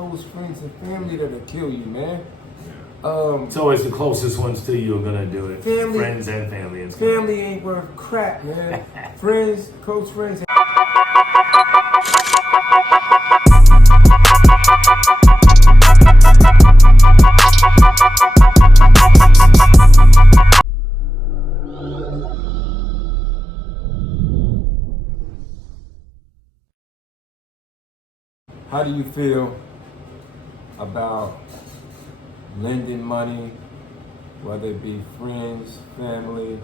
close friends and family that'll kill you, man. It's always the closest ones to you are gonna do it. Family, friends and family. Family ain't worth crap, man. Friends, close friends. How do you feel about lending money, whether it be friends, family,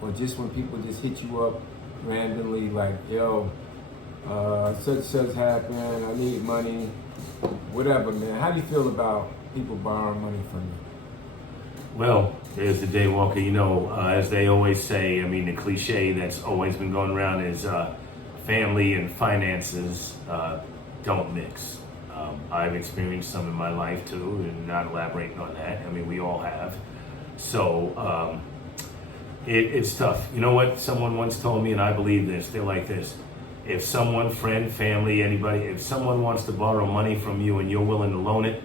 or just when people just hit you up randomly like, yo, such happened, I need money, whatever, man. How do you feel about people borrowing money from you? Well, there's the Daywalker. You know, as they always say, I mean, the cliche that's always been going around is family and finances don't mix. I've experienced some in my life too, and not elaborating on that. I mean, we all have. So it's tough. You know what? Someone once told me, and I believe this, they're like this. If someone, friend, family, anybody, if someone wants to borrow money from you and you're willing to loan it,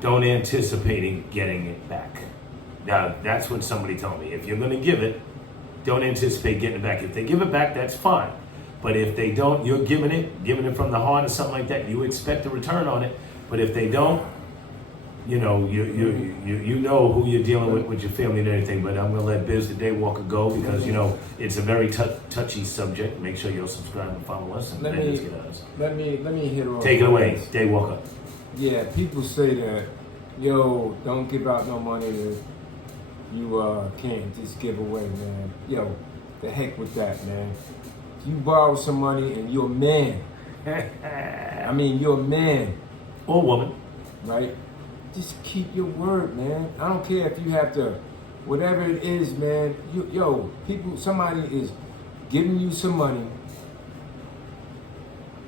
don't anticipate getting it back. Now, that's what somebody told me. If you're going to give it, don't anticipate getting it back. If they give it back, that's fine. But if they don't, you're giving it from the heart or something like that. You expect a return on it. But if they don't, you know, you know who you're dealing with your family and everything. But I'm gonna let Biz the Daywalker go because you know it's a very touchy subject. Make sure you'll subscribe and follow us. And let me hit on. Take it away, Daywalker. Yeah, people say that, yo, don't give out no money that you can't just give away, man. Yo, the heck with that, man. You borrow some money and you're a man. I mean, you're a man. Or woman. Right? Just keep your word, man. I don't care if you have to, whatever it is, man. Somebody is giving you some money.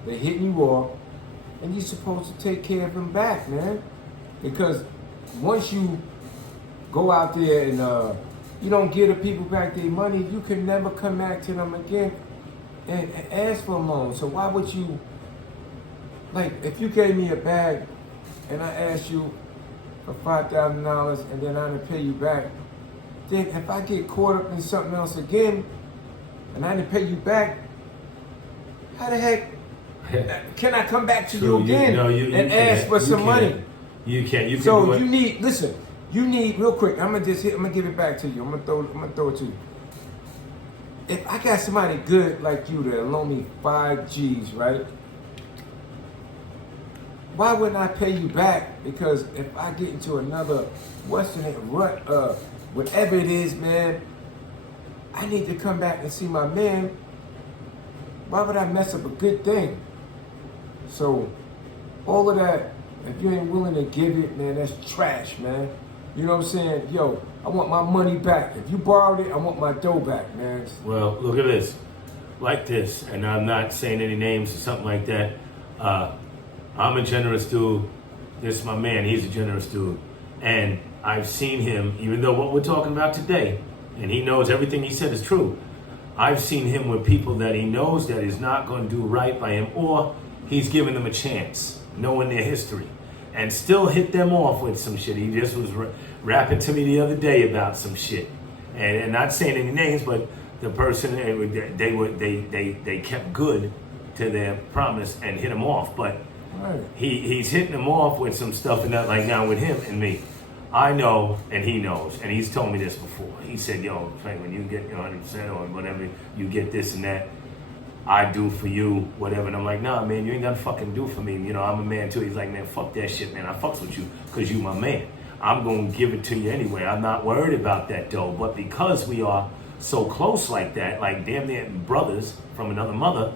They're hitting you off. And you're supposed to take care of them back, man. Because once you go out there and you don't give the people back their money, you can never come back to them again and ask for a loan. So why would you, like, if you gave me a bag and I asked you for $5,000 and then I didn't pay you back, then if I get caught up in something else again and I didn't pay you back, how the heck can I come back to you again and ask for some money? You can't. So you need, listen, you need, real quick, I'm gonna give it back to you. I'm gonna throw it to you. If I got somebody good like you that loan me 5 G's, right? Why wouldn't I pay you back? Because if I get into another Western rut, whatever it is, man, I need to come back and see my man. Why would I mess up a good thing? So, all of that, if you ain't willing to give it, man, that's trash, man. You know what I'm saying? Yo, I want my money back. If you borrowed it, I want my dough back, man. Well, look at this. Like this, and I'm not saying any names or something like that. I'm a generous dude. This is my man. He's a generous dude. And I've seen him, even though what we're talking about today, and he knows everything he said is true. I've seen him with people that he knows that is not going to do right by him, or he's giving them a chance, knowing their history, and still hit them off with some shit. He just was rapping to me the other day about some shit, and not saying any names, but the person they kept good to their promise and hit him off. But right. he's hitting them off with some stuff, and that, like now with him and me. I know, and he knows, and he's told me this before. He said, yo, Frank, when you get 100% or whatever, you get this and that, I do for you, whatever. And I'm like, nah, man, you ain't got to fucking do for me. You know, I'm a man too. He's like, man, fuck that shit, man. I fucks with you because you my man. I'm going to give it to you anyway. I'm not worried about that dough. But because we are so close like that, like damn near brothers from another mother,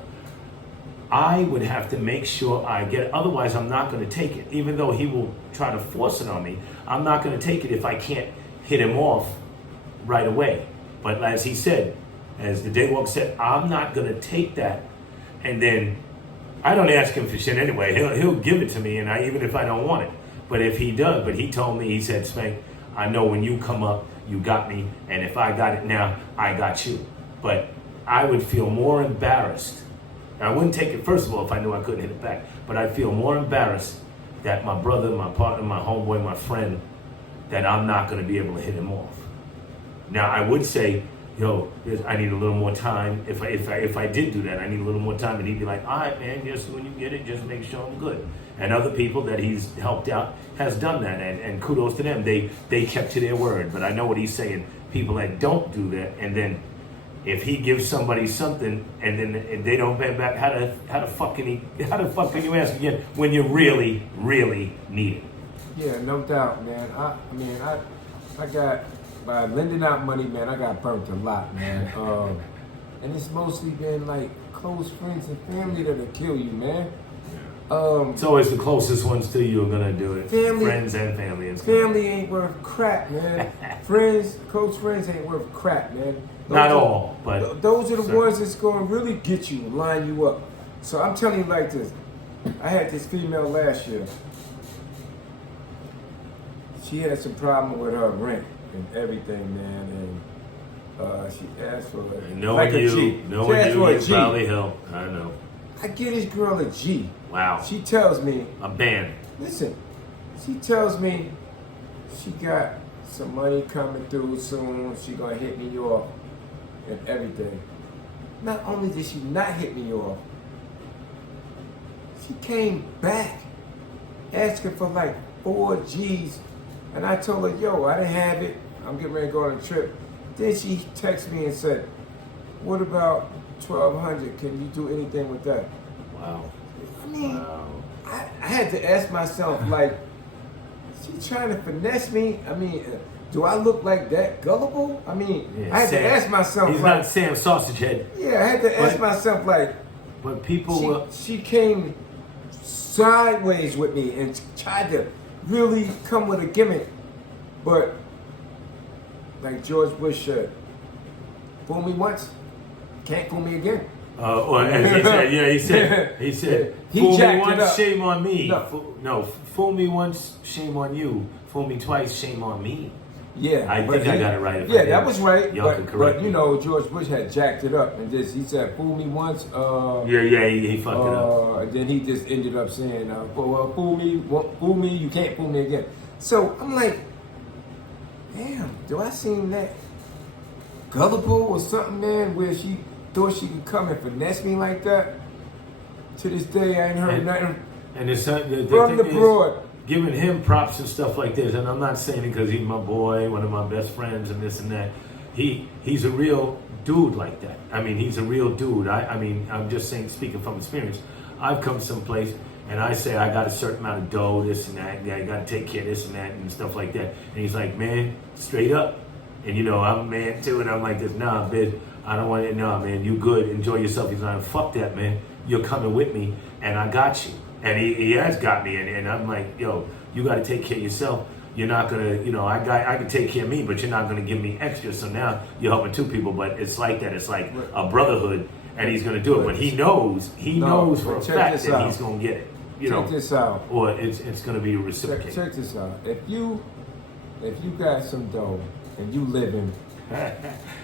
I would have to make sure I get it. Otherwise, I'm not going to take it. Even though he will try to force it on me, I'm not going to take it if I can't hit him off right away. But as he said, as the Daywalk said, I'm not going to take that. And then I don't ask him for shit anyway. He'll give it to me, and even if I don't want it. But if he does, but he told me, he said, Spank, I know when you come up, you got me. And if I got it now, I got you. But I would feel more embarrassed. I wouldn't take it, first of all, if I knew I couldn't hit it back. But but I feel more embarrassed that my brother, my partner, my homeboy, my friend, that I'm not going to be able to hit him off. Now, I would say, yo, I need a little more time. If I did do that, I need a little more time, and he'd be like, all right, man, just when you get it, just make sure I'm good. And other people that he's helped out has done that, and kudos to them. They kept to their word. But I know what he's saying. People that don't do that, and then if he gives somebody something and then they don't pay back, how the fuck can you ask again when you really, really need it? Yeah, no doubt, man. I got, by lending out money, man, I got burnt a lot, man. And it's mostly been like close friends and family that'll kill you, man. It's always the closest ones to you are gonna do it. Family, friends and family. Family ain't worth crap, man. Friends, close friends ain't worth crap, man. Not all, but those are the ones that's gonna really get you, line you up. So I'm telling you like this. I had this female last year. She had some problem with her rent and everything, man, and she asked for knowing like a G. Knowing you probably help. I know. I give this girl a G. Wow. She tells me a band. Listen, she tells me she got some money coming through soon. She gonna hit me off and everything. Not only did she not hit me off, she came back asking for like 4 G's. And I told her, yo, I didn't have it. I'm getting ready to go on a trip. Then she texted me and said, what about 1,200? Can you do anything with that? Wow. I mean, I had to ask myself, like, she trying to finesse me? I mean, do I look like that gullible? I mean, I had to ask myself. He's like, not Sam Sausagehead. Yeah, I had to ask myself, like, but people she came sideways with me and tried to really come with a gimmick, but like George Bush said, fool me once, can't fool me again. Or as he said, he said, fool me once, shame on me. No, fool me once, shame on you. Fool me twice, shame on me. Yeah, I think I got it right. Yeah, that was right. But you know, George Bush had jacked it up, and he said, "Fool me once." He fucked it up. And then he just ended up saying, "Fool me, you can't fool me again." So I'm like, damn, do I seem that gullible or something, man? Where she thought she could come and finesse me like that? To this day, I ain't heard nothing. And it's from the broad. Giving him props and stuff like this, and I'm not saying it because he's my boy, one of my best friends, and this and that. He's a real dude like that. I mean, he's a real dude. I mean, I'm just saying, speaking from experience. I've come someplace and I say I got a certain amount of dough, this and that. I got to take care of this and that and stuff like that. And he's like, man, straight up. And you know, I'm a man too, and I'm like this. Nah, bitch, I don't want it. Nah, man, you good. Enjoy yourself. He's like, fuck that, man. You're coming with me, and I got you. And he has got me, and I'm like, yo, you got to take care of yourself. You're not gonna, you know, I can take care of me, but you're not gonna give me extra. So now you're helping 2 people, but it's like that. It's like a brotherhood, and he's gonna do it. But he knows for a fact that he's gonna get it. You know, check this out. Or it's gonna be reciprocated. Check this out. If you got some dough and you living,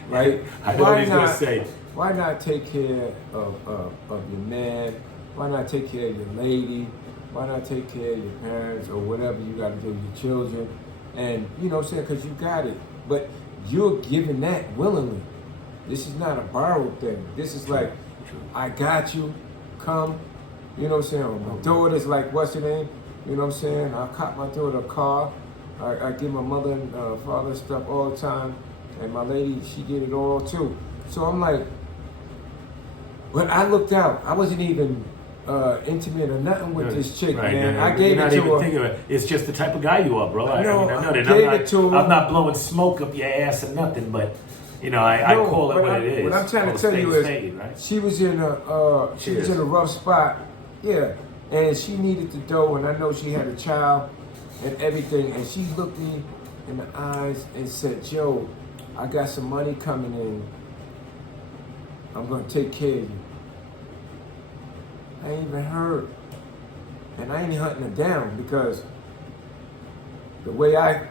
right? I know what he's gonna say. Why not take care of your man? Why not take care of your lady? Why not take care of your parents or whatever you got to do, your children? And, you know what I'm saying, because you got it. But you're giving that willingly. This is not a borrowed thing. This is like, I got you, come. You know what I'm saying? My daughter's like, what's her name? You know what I'm saying? I caught my daughter a car. I give my mother and father stuff all the time. And my lady, she get it all too. So I'm like, but I looked out. I wasn't even intimate or nothing with this chick, right, man. No, I gave it to her. Thinking of it. It's just the type of guy you are, bro. I know that. I'm not blowing smoke up your ass or nothing, but you know, I call it what it is. What I'm trying to tell you is, right? she was in a rough spot, yeah, and she needed the dough, and I know she had a child and everything, and she looked me in the eyes and said, "Joe, I got some money coming in. I'm gonna take care of you." I ain't even heard. And I ain't hunting her down because the way I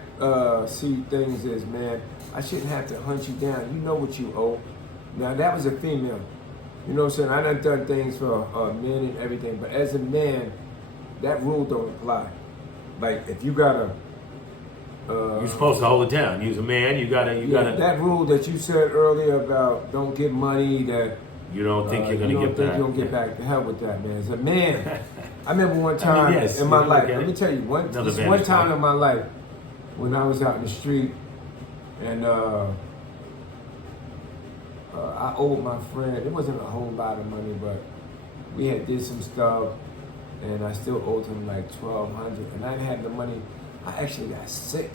see things is, man, I shouldn't have to hunt you down. You know what you owe. Now, that was a female. You know what I'm saying? I done things for men and everything. But as a man, that rule don't apply. Like if you gotta, You're supposed to hold it down. You're a man. You gotta. that rule that you said earlier about don't get money that You don't think you're gonna you don't get think back. you're gonna get back. The hell with that, man. As a man, I remember one time yes, in my you life. look at Let me it. tell you Another one vantage time point. in my life when I was out in the street and I owed my friend. It wasn't a whole lot of money, but we had did some stuff, and I still owed him like $1,200, and I didn't have the money. I actually got sick,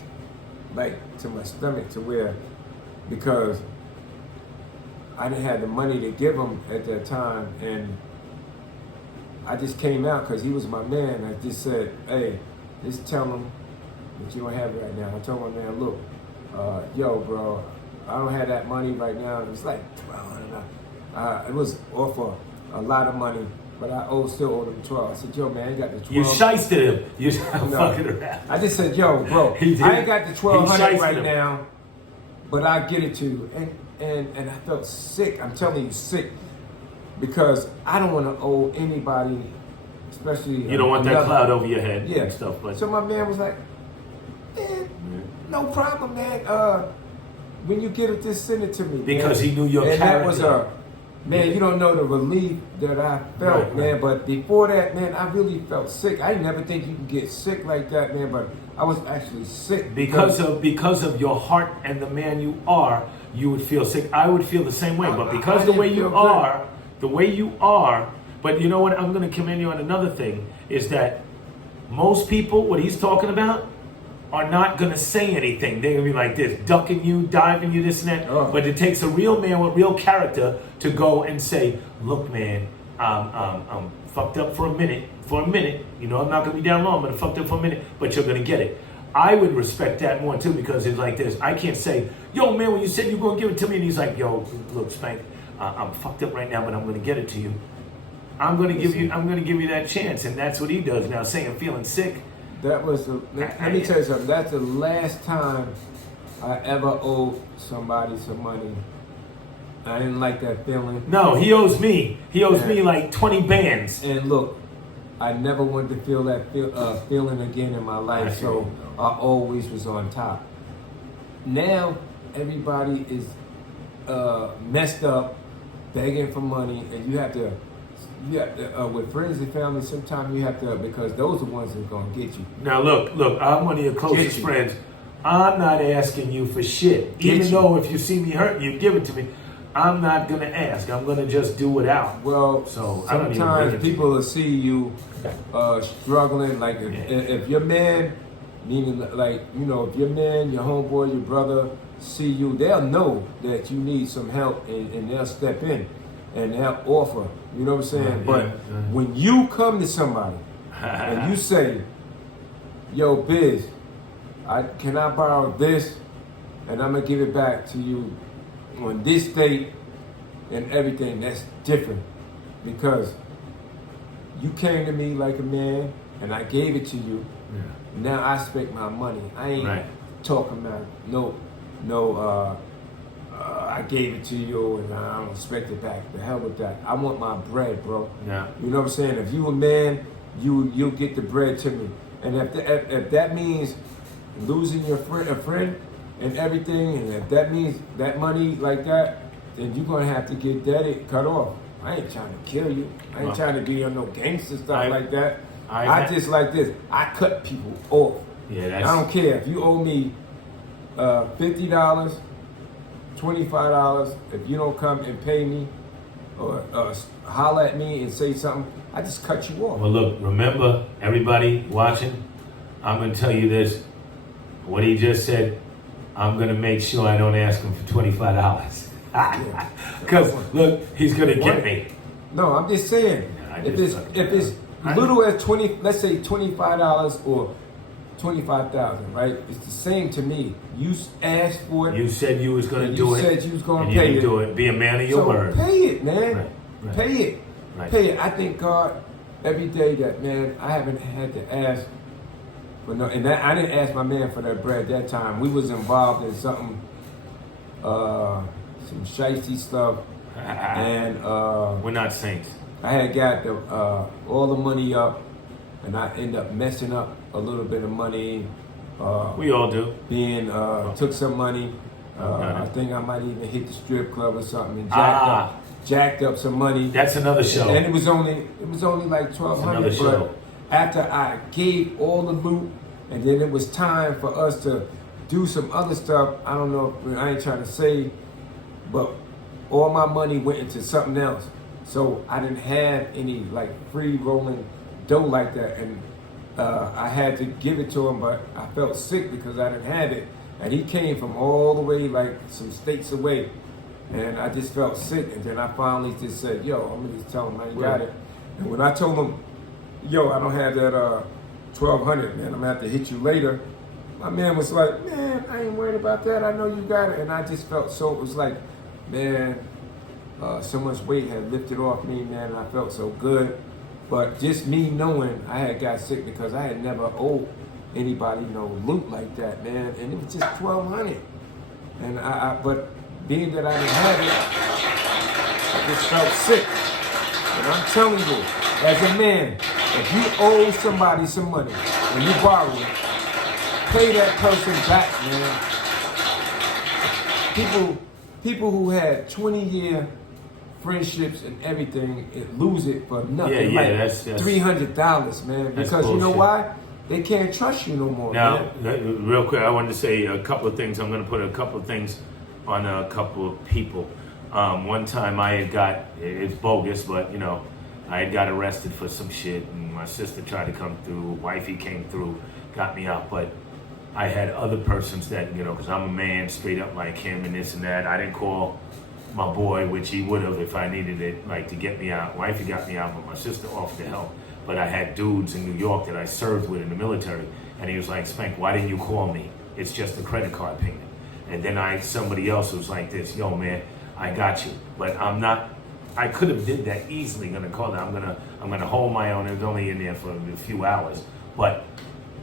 like to my stomach, to where because I didn't have the money to give him at that time, and I just came out because he was my man. I just said, "Hey, just tell him that you don't have it right now." I told my man, "Look, yo, bro, I don't have that money right now." It was like $1,200. It was offer a lot of money, but I still owed him $12. I said, "Yo, man, you got the 12." You shysted him. You No. fucking around. I just said, "Yo, bro, He did. I ain't got the He 1,200 shysted right him. now, but I'll get it to you." And I felt sick. I'm telling you, sick, because I don't want to owe anybody, especially You don't want that another- cloud over your head Yeah. and stuff. But So my man was like, "No problem, man. When you get it, just send it to me." Because man. he knew your and that was character. man. You don't know the relief that I felt, Right, man. right. But before that, man, I really felt sick. I never think you can get sick like that, man. But I was actually sick because of your heart and the man you are, you would feel sick. I would feel the same way. But because I the way didn't you feel are, but you know what? I'm going to commend you on another thing is that most people, what he's talking about, are not going to say anything. They're going to be like this, ducking you, diving you, this and that. Oh. But it takes a real man with real character to go and say, "Look, man, I'm fucked up for a minute. You know, I'm not going to be down long, but I'm fucked up for a minute, but you're going to get it." I would respect that more too, because it's like this. I can't say, "Yo, man, when you said you were going to give it to me," and he's like, "Yo, look, Spank, I'm fucked up right now, but I'm going to get it to you. I'm going to give you that chance." And that's what he does now, saying feeling sick. That was let me tell you something. That's the last time I ever owed somebody some money. I didn't like that feeling. No, he owes me. He owes Yeah. me like 20 bands. And look, I never wanted to feel that feeling again in my life, I see. so I always was on top. Now everybody is messed up, begging for money, and you have to with friends and family. Sometimes you have to, because those are the ones that are gonna get you. Now look, I'm one of your closest Get you. friends. I'm not asking you for shit. Get Even you. though if you see me hurting, you give it to me. I'm not gonna ask. I'm gonna just do without. Well, So, I don't even sometimes bring it to people will see you struggling. Like if your man, meaning like if your man, your homeboy, your brother see you, they'll know that you need some help, and they'll step in and they'll offer. You know what I'm saying? Yeah, But yeah. when you come to somebody and you say, "Yo, Biz, can I borrow this, and I'm gonna give it back to you on this date," and everything, that's different, because you came to me like a man and I gave it to you. Now I expect my money. I ain't Right. talking about I gave it to you and I don't expect it back. The hell with that. I want my bread, bro. Yeah. You know what I'm saying? If you a man, you'll get the bread to me. And if that means losing a friend and everything, and if that means that money like that, then you're gonna have to get that cut off. I ain't trying to kill you. I ain't Well, trying to be on no gangster stuff like that. I I just like this. I cut people off. Yeah, I that's. don't care if you owe me $50, $25. If you don't come and pay me or holler at me and say something, I just cut you off. Well, look, remember, everybody watching, I'm going to tell you this. What he just said, I'm going to make sure I don't ask him for $25. Because, look, he's going to get me. No, I'm just saying. Yeah, I if just- it's little as let's say $25 or 25,000, right? It's the same to me. You asked for it. You said you was going to and do you it. said you was going and to pay you it. didn't do it. Be a man of your So word. pay it, man. Right. Pay it. Right. Pay it. I thank God every day that, man, I haven't had to ask for no, and I didn't ask my man for that bread that time. We was involved in something, some shifty stuff, and We're not saints. I had got all the money up, and I end up messing up a little bit of money. We all do. Took some money. Got it. I think I might even hit the strip club or something and jacked up some money. That's another show. And it was only like $1,200. But after I gave all the loot, and then it was time for us to do some other stuff. I don't know. I ain't trying to say, but all my money went into something else. So I didn't have any like free rolling dough like that, and I had to give it to him. But I felt sick because I didn't have it, and he came from all the way like some states away. And I just felt sick, and then I finally just said, yo, I'm gonna just tell him I ain't got it. And when I told him, yo, I don't have that $1,200, man, I'm gonna have to hit you later. My man was like, man, I ain't worried about that. I know you got it. And I just felt so, it was like, man, so much weight had lifted off me, man, and I felt so good. But just me knowing I had got sick because I had never owed anybody no loot like that, man. And it was just $1,200. And but being that I didn't have it, I just felt sick. And I'm telling you, as a man, if you owe somebody some money and you borrow it, pay that person back, man. People who had 20-year friendships and everything, lose it for nothing. Yeah, like that's $300, man. Because you know why? They can't trust you no more. Now, man. real quick, I wanted to say a couple of things. I'm going to put a couple of things on a couple of people. One time I had got, it's bogus, but you know, I had got arrested for some shit, and my sister tried to come through, wifey came through, got me out, but I had other persons that, you know, because I'm a man straight up like him and this and that. I didn't call my boy, which he would have if I needed it, like to get me out. Wifey got me out, but my sister offered to help. But I had dudes in New York that I served with in the military, and he was like, Spank, why didn't you call me? It's just a credit card payment. And then somebody else was like this, yo man, I got you. But I could have did that easily, gonna call that. I'm gonna hold my own. It was only in there for a few hours. But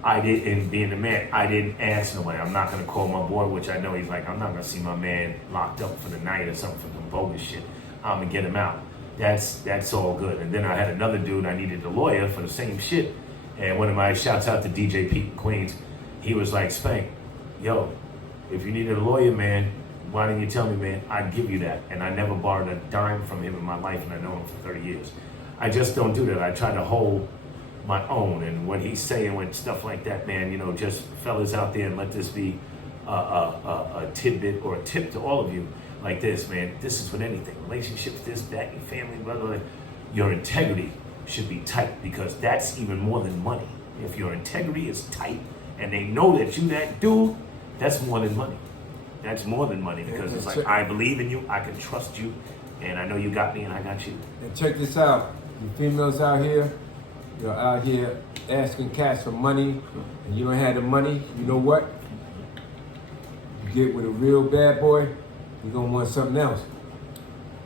I didn't, being a man, I didn't ask nobody. I'm not gonna call my boy, which I know he's like, I'm not gonna see my man locked up for the night or something for some bogus shit. I'm gonna get him out. That's all good. And then I had another dude, I needed a lawyer for the same shit. And one of my shouts out to DJ Pete in Queens, he was like, Spank, yo, if you needed a lawyer, man, why didn't you tell me, man? I'd give you that. And I never borrowed a dime from him in my life, and I know him for 30 years. I just don't do that. I try to hold my own. And when he's saying with stuff like that, man, you know, just fellas out there, and let this be a tidbit or a tip to all of you like this, man. This is with anything. Relationships, this, that, your family, blah, blah, blah. Your integrity should be tight, because that's even more than money. If your integrity is tight and they know that you that dude, that's more than money. That's more than money, because it's like, I believe in you, I can trust you, and I know you got me and I got you. And check this out. You females out here, you're out here asking cats for money, and you don't have the money, you know what? You get with a real bad boy, you're gonna want something else.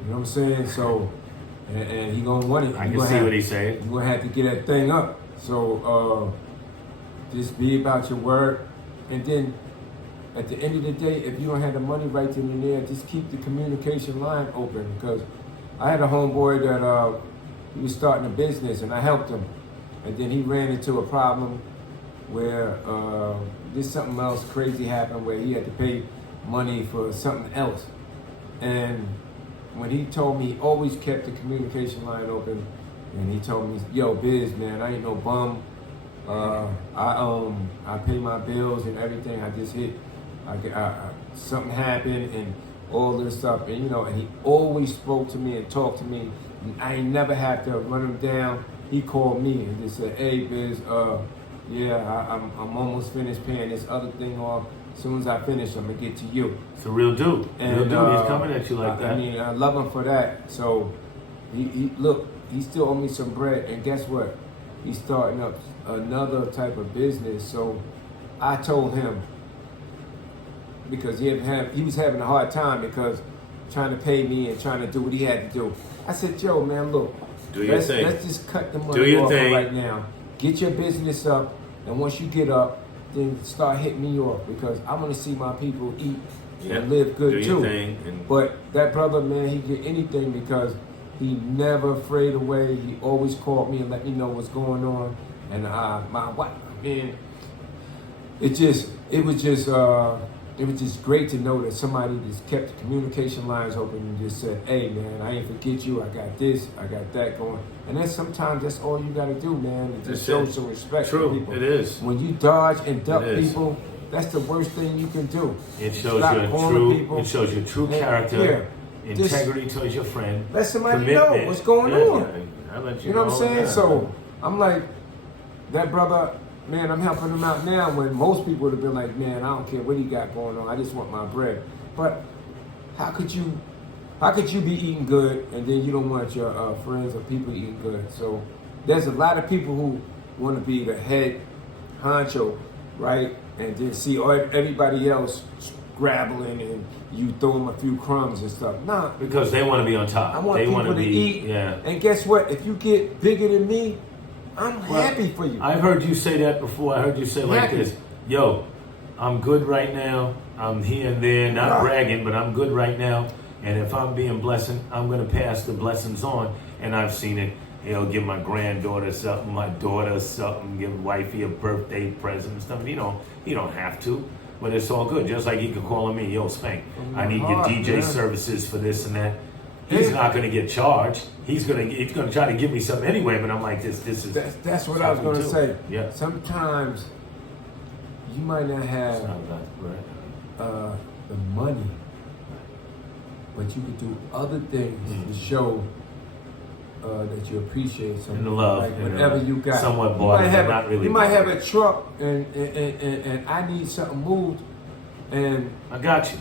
You know what I'm saying? So, and he gonna want it. I can see what he's saying. You're gonna have to get that thing up. So, just be about your word, and then at the end of the day, if you don't have the money right then and there, just keep the communication line open. Because I had a homeboy that he was starting a business, and I helped him, and then he ran into a problem where just something else crazy happened, where he had to pay money for something else. And when he told me, he always kept the communication line open, and he told me, yo, Biz, man, I ain't no bum. I pay my bills and everything. I just hit. Something happened and all this stuff, and you know, and he always spoke to me and talked to me. And I ain't never had to run him down. He called me and just said, "Hey, Biz, I'm almost finished paying this other thing off. As soon as I finish, I'm gonna get to you." It's a real dude. And, real dude. He's coming at you like that. I mean, I love him for that. So, he still owe me some bread, and guess what? He's starting up another type of business. So, I told him, because he was having a hard time because trying to pay me and trying to do what he had to do. I said, yo, man, look, let's just cut the money off right now. Get your business up, and once you get up, then start hitting me off, because I want to see my people eat and live good too. But that brother, man, he did anything, because he never afraid away. He always called me and let me know what's going on. And my wife, man, it was just great to know that somebody just kept the communication lines open and just said, "Hey, man, I ain't forget you. I got this, I got that going." And that's all you got to do, man. And just show some respect True, to people. it is. When you dodge and duck It is. people, that's the worst thing you can do. It shows Stop your calling true. people. It shows your true And, character, yeah, just integrity towards your friend. let somebody commitment. know what's going Yeah, on. yeah. I let You know what I'm saying? yeah. So I'm like, that brother, man, I'm helping him out now when most people would have been like, man, I don't care what he got going on. I just want my bread. But how could you be eating good and then you don't want your friends or people eating good? So there's a lot of people who want to be the head honcho, right? And then see everybody else scrabbling and you throw them a few crumbs and stuff. Nah, Because they want to be on top. I want they people want to be, eat. Yeah. And guess what? If you get bigger than me, I'm happy for you. I've heard you say that before. I heard you say like Happy. this: "Yo, I'm good right now. I'm here and there, not Right. bragging, but I'm good right now. And if I'm being blessing, I'm gonna pass the blessings on." And I've seen it. Give my granddaughter something, my daughter something, give wifey a birthday present and stuff. And you don't have to, but it's all good. Just like he could call on me, "Yo, Spank, I need your heart, DJ man. services for this and that." He's Yeah. not going to get charged. He's going to try to give me something anyway. But I'm like, this is That's what I was going to something say. too. Yeah. Sometimes you might not have It's not that, right? the money, but you could do other things to show that you appreciate something. And the love, like and, whatever you got. somewhat You bought might it, have but not really You might bought have it. a truck and I need something moved, and I got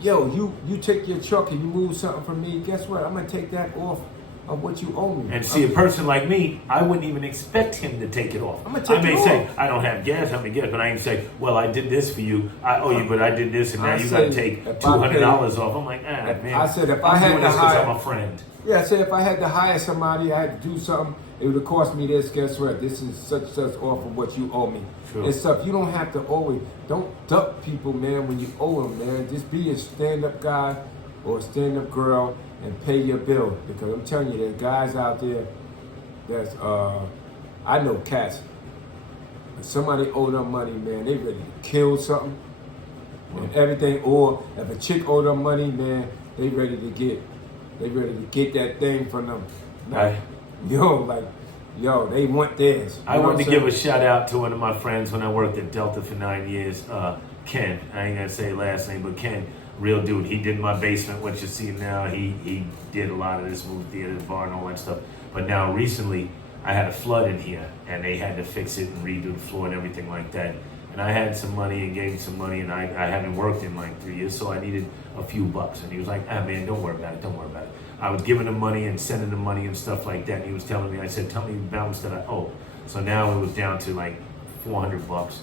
you. you take your truck and you move something for me. Guess what? I'm gonna take that off of what you owe me. And see, a person like me, I wouldn't even expect him to take it off. I'm gonna take I may it say, off. I don't have gas, I'm gonna get it, but I ain't say, well, I did this for you. I owe you, but I did this, and now I you got to say, take if I $200 off. I'm like, man. I said, if I'm I had doing to this because hire- I'm a friend. Yeah, I said if I had to hire somebody, I had to do something, it would have cost me this. Guess what? This is such off of what you owe me. True. And stuff. You don't have to always, don't duck people, man, when you owe them, man. Just be a stand-up guy or a stand-up girl and pay your bill. Because I'm telling you, there's guys out there that's, I know cats. If somebody owe them money, man, they ready to kill something and everything. Or if a chick owe them money, man, they ready to get that thing from them. Right. They want theirs. I wanted to give a shout out to one of my friends when I worked at Delta for 9 years, Ken. I ain't gonna say his last name, but Ken, real dude. He did my basement, what you see now. He did a lot of this movie theater, bar, and all that stuff. But now recently, I had a flood in here, and they had to fix it and redo the floor and everything like that. And I had some money and gave him some money, and I haven't worked in like 3 years, so I needed a few bucks. And he was like, man, don't worry about it, don't worry about it. I was giving him money and sending him money and stuff like that. And he was telling me, I said, tell me the balance that I owe. So now it was down to like $400.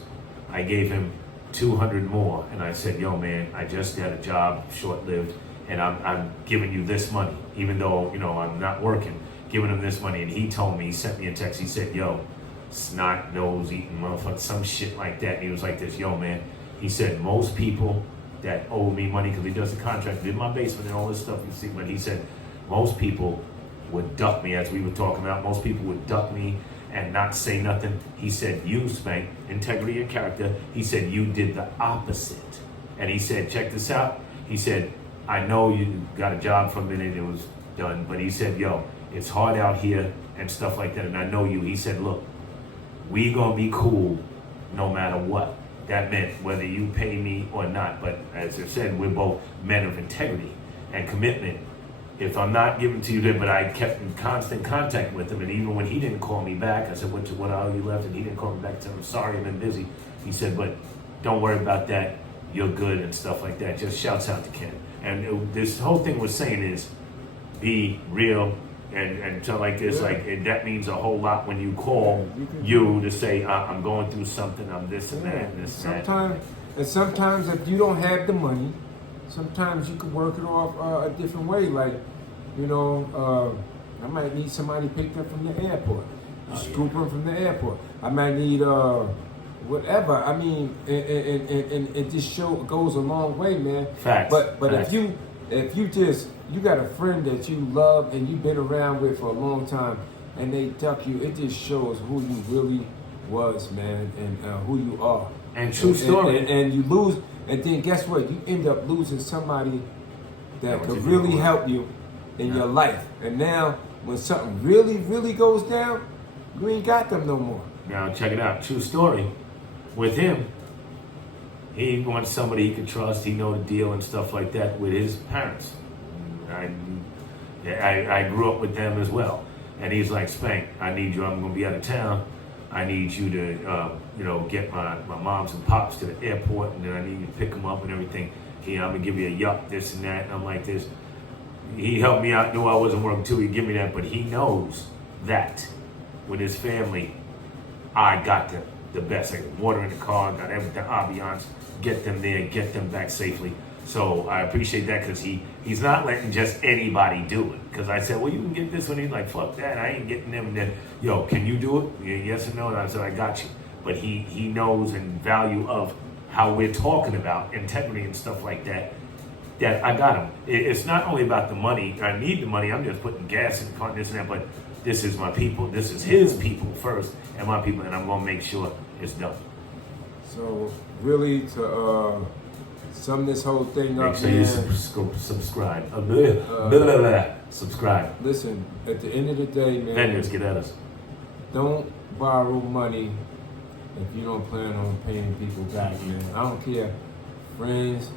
I gave him 200 more, and I said, yo, man, I just got a job, short-lived, and I'm giving you this money, even though, I'm not working, giving him this money. And he told me, he sent me a text, he said, yo, snot nose eating motherfucker, some shit like that. And he was like this, yo, man, he said, most people that owe me money, because he does the contract, did my basement and all this stuff, you see, but he said, most people would duck me, as we were talking about, most people would duck me and not say nothing. He said, you, Spank, integrity and character, he said, you did the opposite. And he said, check this out, he said, I know you got a job for a minute, it was done, but he said, yo, it's hard out here and stuff like that, and I know you. He said, look, we gonna be cool no matter what. That meant whether you pay me or not, but as I said, we're both men of integrity and commitment. If I'm not giving to you then, but I kept in constant contact with him, and even when he didn't call me back, I said, what are you left? And he didn't call me back, I said, I'm sorry, I've been busy. He said, but don't worry about that, you're good and stuff like that. Just shouts out to Ken. And this whole thing was saying is, be real, and so like this, and that means a whole lot when you call you to say, I'm going through something, I'm this and that, and this and that. Sometimes if you don't have the money, sometimes you can work it off a different way. Like, I might need somebody picked up from the airport. Scoop them from the airport. I might need whatever. I mean, and this show goes a long way, man. Facts. But Facts. if you got a friend that you love and you've been around with for a long time, and they duck you, it just shows who you really was, man, and who you are. And true story. And you lose, and then guess what? You end up losing somebody that That could was really your help you in your life. And now, when something really, really goes down, you ain't got them no more. Now check it out. True story. With him, he wants somebody he can trust. He know the deal and stuff like that with his parents. I grew up with them as well. And he's like, Spank, I need you. I'm going to be out of town. I need you to, get my moms and pops to the airport, and then I need you to pick them up and everything. I'm going to give you a yuck, this and that. And I'm like this. He helped me out. Knew I wasn't working too. He'd give me that. But he knows that with his family, I got the best. I got water in the car, got everything, ambiance, get them there, get them back safely. So I appreciate that because he's not letting just anybody do it. Because I said, well, you can get this one. He's like, fuck that. I ain't getting them. And then, yo, can you do it? Yeah, yes or no? And I said, I got you. But he knows and value of how we're talking about integrity and stuff like that. That I got him. It's not only about the money. I need the money. I'm just putting gas in the car and this and that. But this is my people. This is his people first and my people. And I'm going to make sure it's done. So really to sum this whole thing Make up, sure man. you subscribe. Subscribe. Listen, at the end of the day, man, Vendors, get at us. don't borrow money if you don't plan on paying people back, man. I don't care. Friends,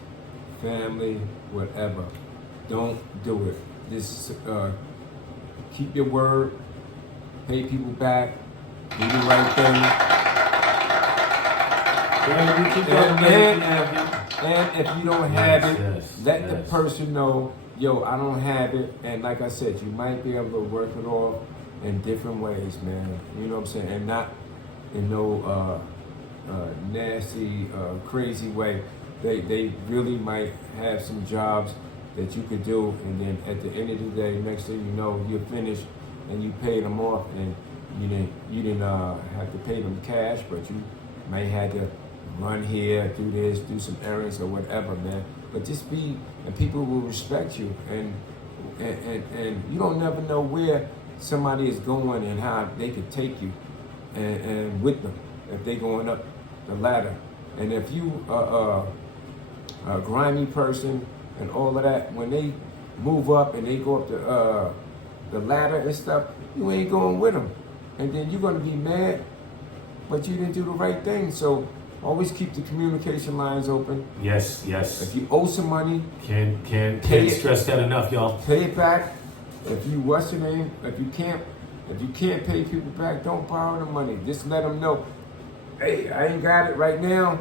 family, whatever. Don't do it. Just keep your word, pay people back, do the right thing. And if you don't have it, let the person know, yo, I don't have it. And like I said, you might be able to work it off in different ways, man. You know what I'm saying? And not in no nasty, crazy way. They really might have some jobs that you could do, and then at the end of the day, next thing you know, you're finished and you paid them off, and you didn't have to pay them cash, but you may have to run here, do this, do some errands or whatever, man. But just be, and people will respect you, and you don't never know where somebody is going and how they could take you, and with them if they going up the ladder. And if you a grimy person and all of that, when they move up and they go up the ladder and stuff, you ain't going with them, and then you're gonna be mad, but you didn't do the right thing. So always keep the communication lines open. Yes. If you owe some money, Can't Pay it. stress that enough, y'all. pay it back. If you what's your name? If you can't pay people back, don't borrow the money. Just let them know, hey, I ain't got it right now.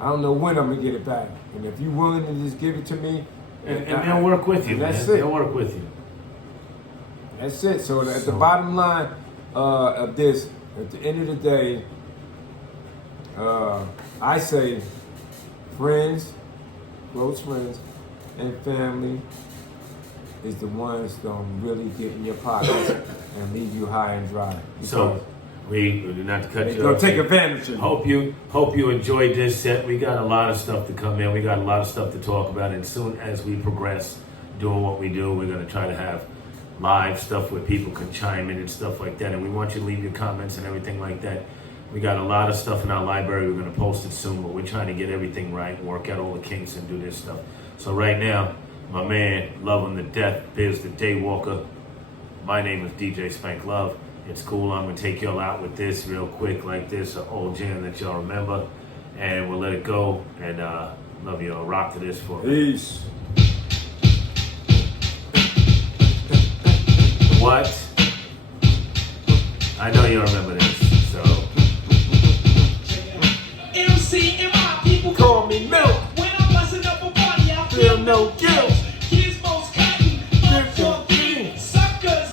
I don't know when I'm gonna get it back. And if you're willing to just give it to me, And they'll work with you, man. That's it. They'll work with you. that's it. So at the bottom line of this, at the end of the day, I say friends, close friends, and family is the ones that really get in your pockets and leave you high and dry. So we not to cut they're you gonna off. take advantage of you. Hope you enjoyed this set. We got a lot of stuff to come in. We got a lot of stuff to talk about. And soon as we progress doing what we do, we're gonna try to have live stuff where people can chime in and stuff like that. And we want you to leave your comments and everything like that. We got a lot of stuff in our library. We're going to post it soon, but we're trying to get everything right, work out all the kinks and do this stuff. So right now, my man, love him to death, Biz the Daywalker. My name is DJ Spank Love. It's cool. I'm going to take y'all out with this real quick like this, an old jam that y'all remember. And we'll let it go. And love y'all. Rock to this for me. Peace. What? I know you remember this.